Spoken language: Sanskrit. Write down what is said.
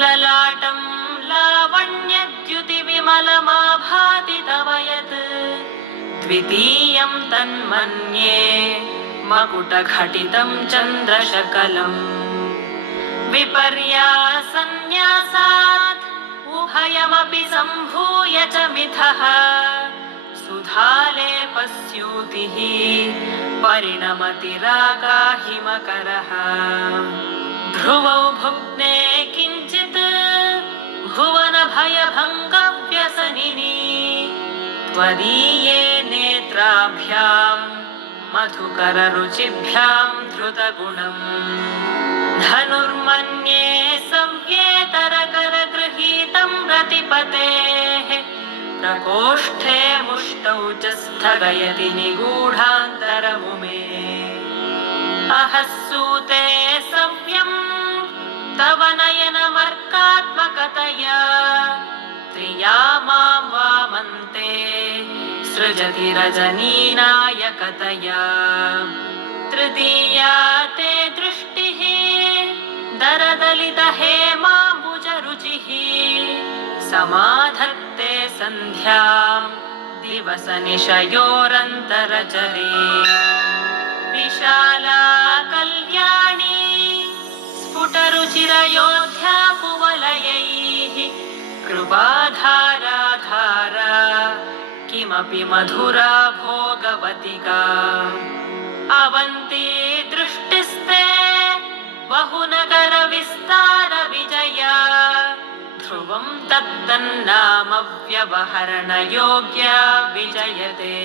ललाटं लावण्यद्युतिविमलमाभाति तव यत् द्वितीयं तन्मन्ये मकुटघटितं चन्द्रशकलम् विपर्यासन्न्यासात् उभयमपि सम्भूय च मिथः सुधालेपस्यूतिः परिणमति रागाहिमकरः ध्रुवौ भुग्ने किञ्चित् भुवनभयभङ्गव्यसनिनि त्वदीये नेत्राभ्यां मधुकररुचिभ्यां धृतगुणम् धनुर्मन्ये सव्येतरकरगृहीतं रतिपतेः प्रकोष्ठे मुष्टौ च स्थगयति निगूढान्तरमुमे अहस्सूते सव्यं तव नयनमर्कात्मकतया त्रिया मां वामन्ते सृजति रजनीनायकतया तृतीया ते दृष्टिः दरदलितहेमाम्बुजरुचिः समाधत्ते सन्ध्यां दिवसनिशयोरन्तरचरे विशाला कल्याणी स्फुटरुचिरयोध्या कुवलयैः कृपाधाराधारा किमपि मधुरा भोगवतिका अवन्ती दृष्टिस्ते बहुनगरविस्तारविजया ध्रुवं तत्तन्नाम व्यवहरणयोग्या विजयते।